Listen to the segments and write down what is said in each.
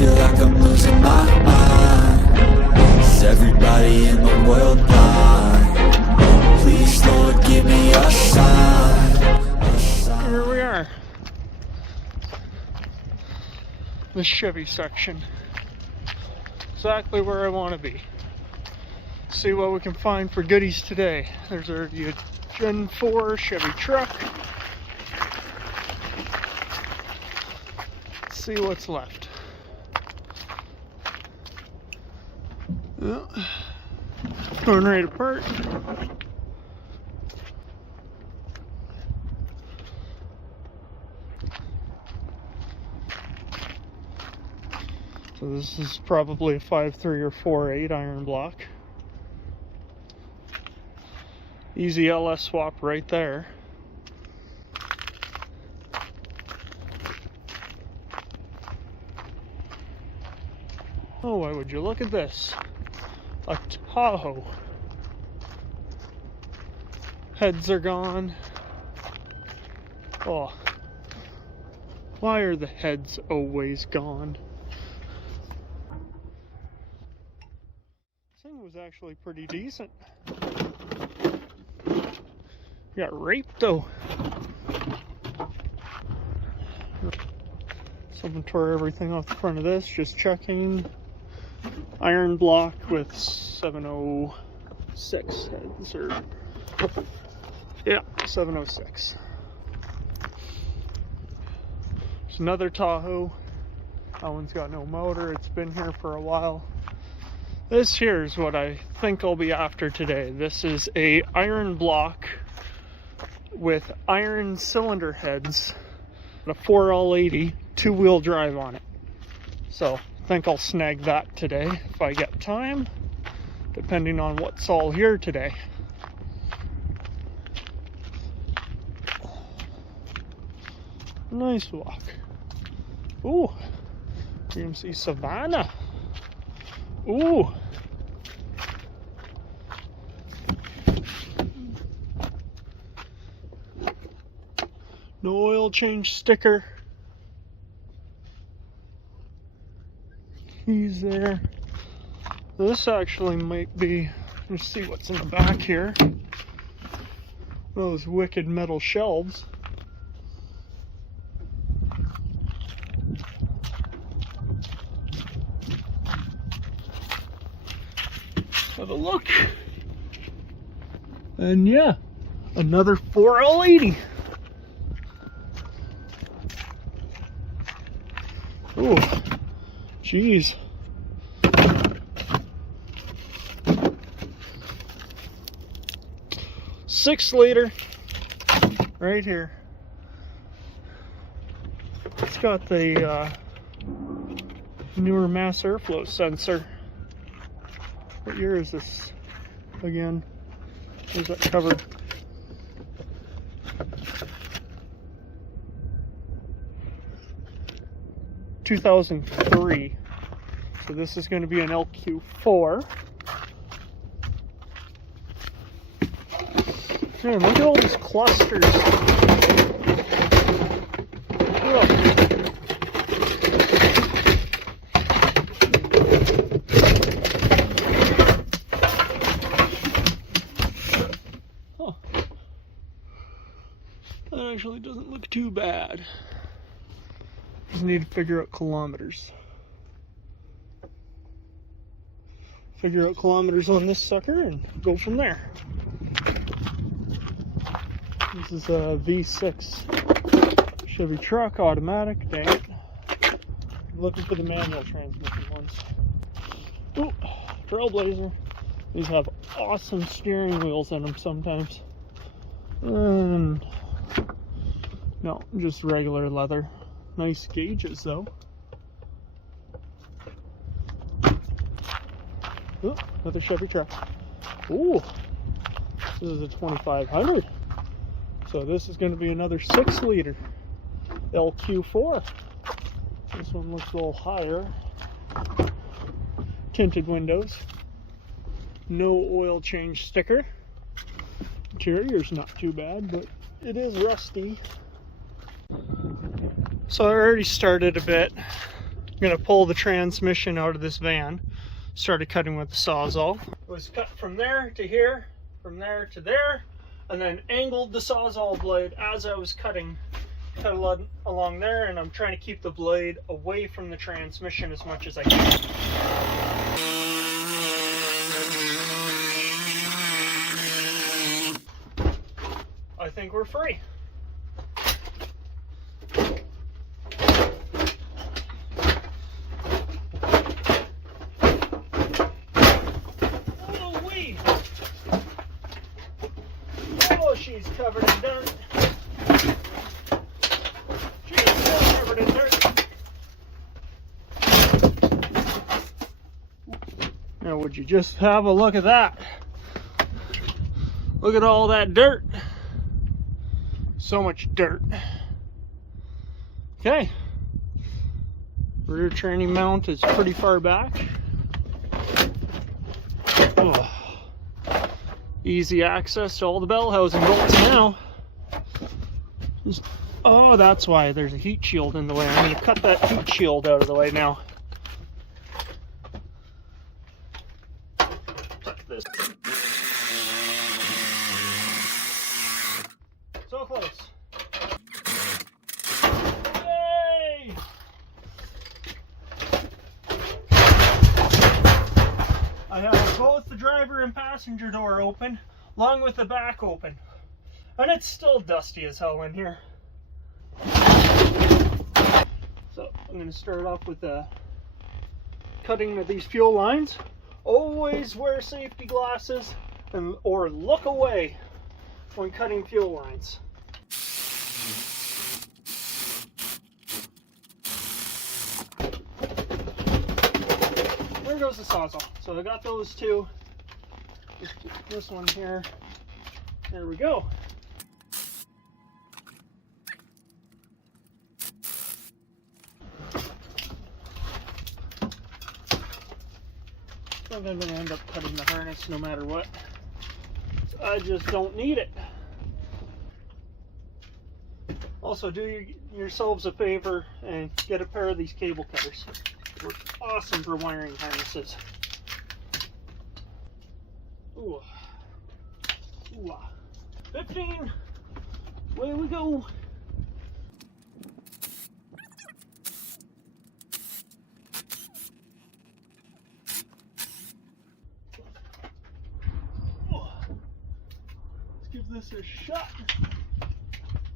feel like I'm losing my mind. Is everybody in the world blind? Please, Lord, give me a sign. Here we are. The Chevy section. Exactly where I want to be. See what we can find for goodies today. There's already a Gen 4 Chevy truck. Let's see what's left. Yeah. Going right apart. So this is probably a 5.3 or 4.8 iron block. Easy LS swap right there. Oh, why would you look at this? A Tahoe. Heads are gone. Oh. Why are the heads always gone? This thing was actually pretty decent. Got raped though. Someone tore everything off the front of this, just checking. Iron block with 706 heads, or yeah, 706. There's another Tahoe. That one's got no motor. It's been here for a while. This here is what I think I'll be after today. This is a iron block with iron cylinder heads, a 4L80 two-wheel drive on it. So I think I'll snag that today if I get time, depending on what's all here today. Nice walk. Ooh, GMC Savannah. Ooh. No oil change sticker. Keys there. This actually might be, let's see what's in the back here. Those wicked metal shelves. Have a look. And yeah, another 4L80. Oh, geez. $6 right here. It's got the newer mass airflow sensor. What year is this again? Is that covered? (2003). So this is going to be an LQ4. Man, look at all these clusters. Ugh. Huh. That actually doesn't look too bad. Just need to figure out kilometers. Figure out kilometers on this sucker and go from there. This is a V6 Chevy truck, automatic. Dang it. I'm looking for the manual transmission ones. Ooh, Trailblazer. These have awesome steering wheels in them sometimes. And no, just regular leather. Nice gauges though. Ooh, another Chevy truck. Ooh, this is a 2500. So this is going to be another 6-liter LQ4. This one looks a little higher. Tinted windows. No oil change sticker. Interior's not too bad, but it is rusty. So I already started a bit. gonna pull the transmission out of this van. Started cutting with the Sawzall. It was cut from there to here, from there to there, and then angled the Sawzall blade as I was cutting. Cut along there, and I'm trying to keep the blade away from the transmission as much as I can. I think we're free. Oh, she's covered in dirt. She is still covered in dirt. Now, would you just have a look at that? Look at all that dirt. So much dirt. Okay. Rear tranny mount is pretty far back. Oh. Easy access to all the bell housing bolts now. Oh, that's why there's a heat shield in the way. I'm going to cut that heat shield out of the way now. Cut this. So close. Yay! I have both the driver and passenger door open, along with the back open. And it's still dusty as hell in here. So I'm going to start off with the cutting of these fuel lines. Always wear safety glasses or look away when cutting fuel lines. There goes the Sawzall. So I got those two. Just this one here. There we go. I think I'm going to end up cutting the harness no matter what. I just don't need it. Also, do yourselves a favor and get a pair of these cable cutters. They're awesome for wiring harnesses. Ooh. Ooh. 15. Away we go. Let's give this a shot.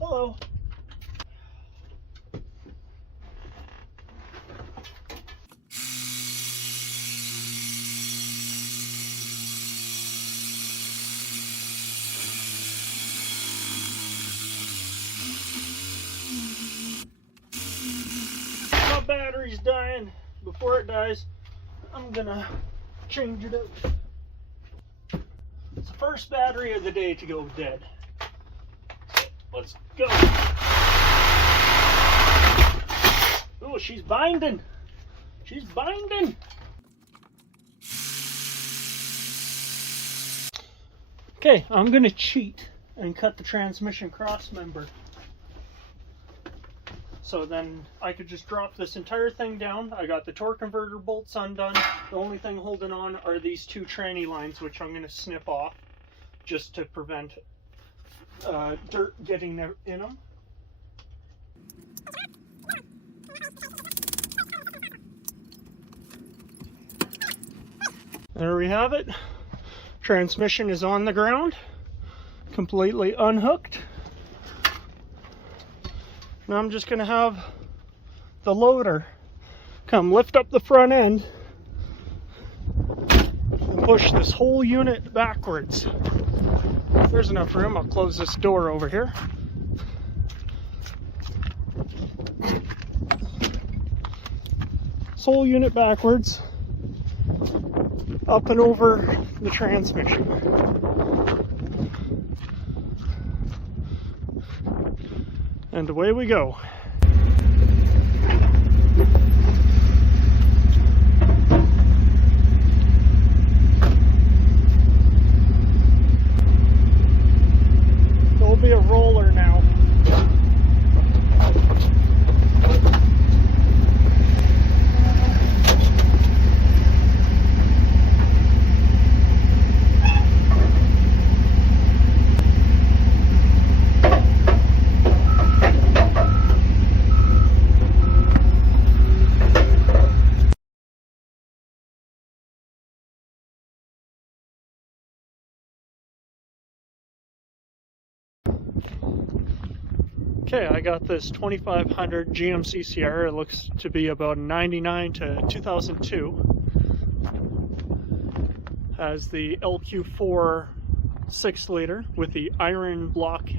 Hello. Battery's dying. Before it dies, I'm gonna change it out. It's the first battery of the day to go dead. So let's go. Oh, she's binding. She's binding. Okay, I'm gonna cheat and cut the transmission cross member. So then I could just drop this entire thing down. I got the torque converter bolts undone. The only thing holding on are these two tranny lines, which I'm going to snip off just to prevent dirt getting in them. There we have it. Transmission is on the ground, completely unhooked. Now I'm just going to have the loader come lift up the front end and push this whole unit backwards. If there's enough room, I'll close this door over here. This whole unit backwards, up and over the transmission. And away we go. There'll be a roller now. Okay, I got this 2500 GMC Sierra. It looks to be about 99 to 2002. Has the LQ4 6-liter with the iron block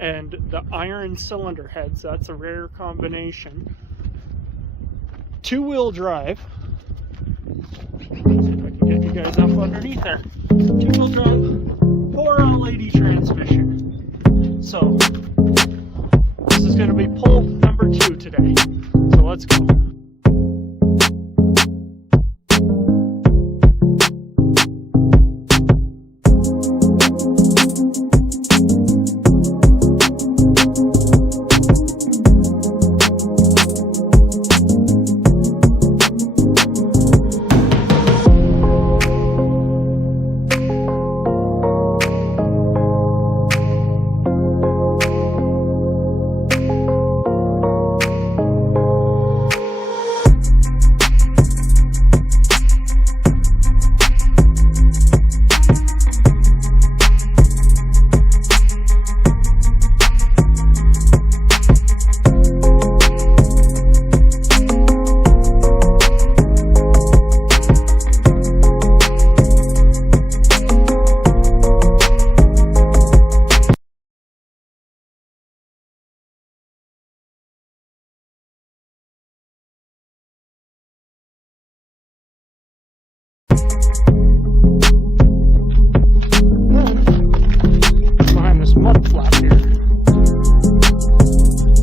and the iron cylinder heads. That's a rare combination. 2-wheel drive. See if I can get you guys up underneath there. 2-wheel drive, 4L80 transmission. So this is going to be pull number 2 today. So let's go. Behind this mud flap here, it's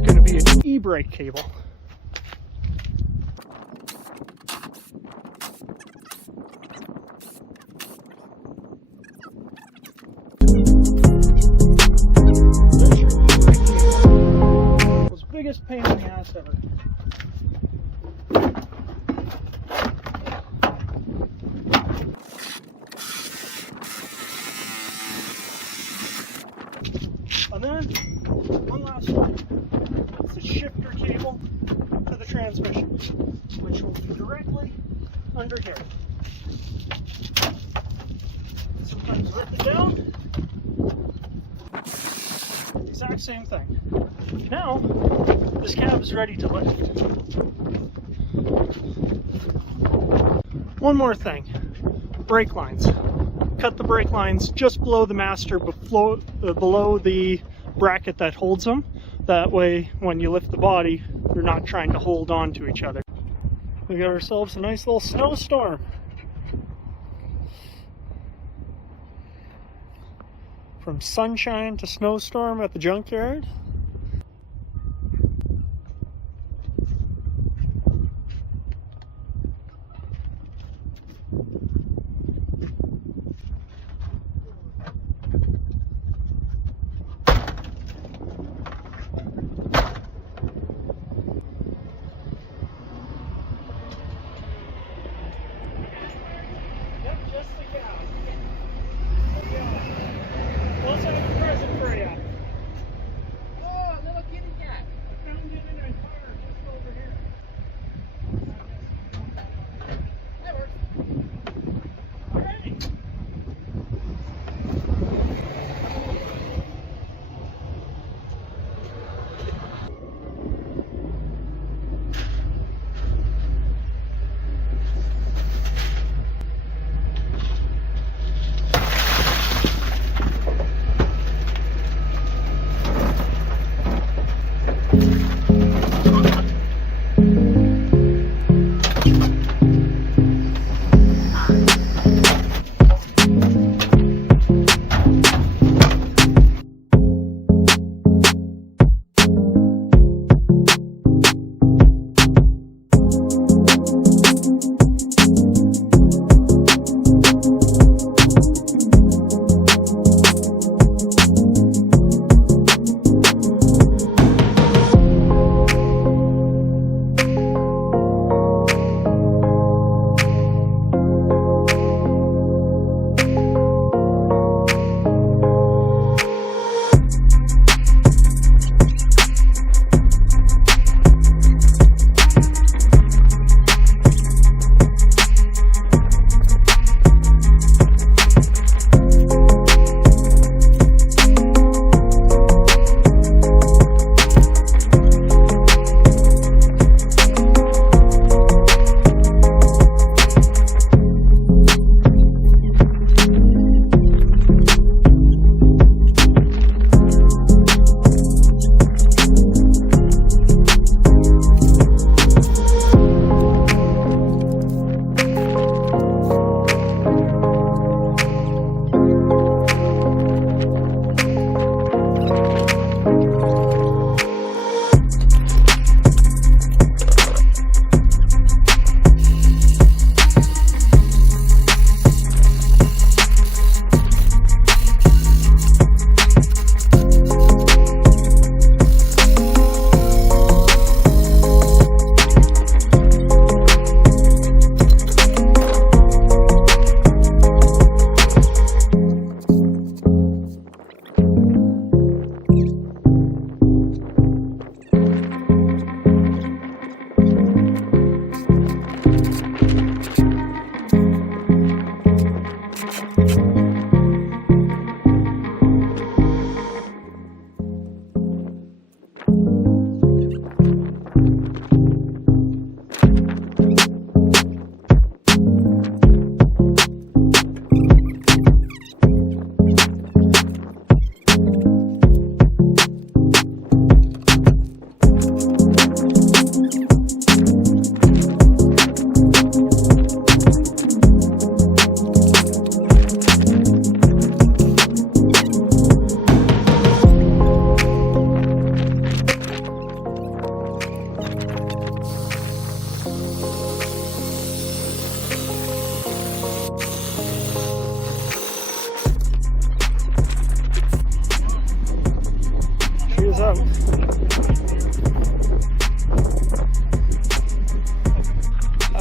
going to be an e-brake cable. It's the biggest pain in the ass ever. And then, one last one. It's the shifter cable to the transmission, which will be directly under here. Sometimes rip it down. Exact same thing. Now, this cab is ready to lift. One more thing. Brake lines. Cut the brake lines just below the master, below the bracket that holds them. That way, when you lift the body, they're not trying to hold on to each other. We got ourselves a nice little snowstorm. From sunshine to snowstorm at the junkyard. Just the cow. Also have a present for you.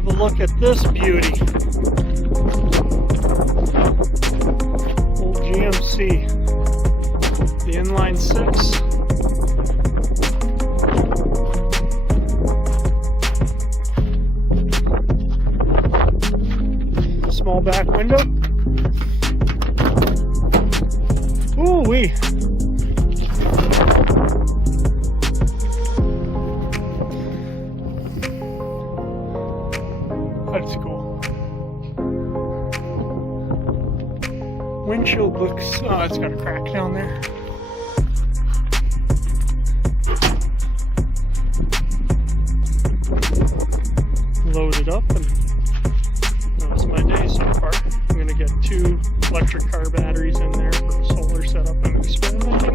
have a look at this beauty. Old GMC. The inline 6. Small back window. Ooh wee. That's cool. Windshield looks, oh, it's got a crack down there. Load it up, and that was my day so far. I'm gonna get 2 electric car batteries in there for a solar setup I'm experimenting.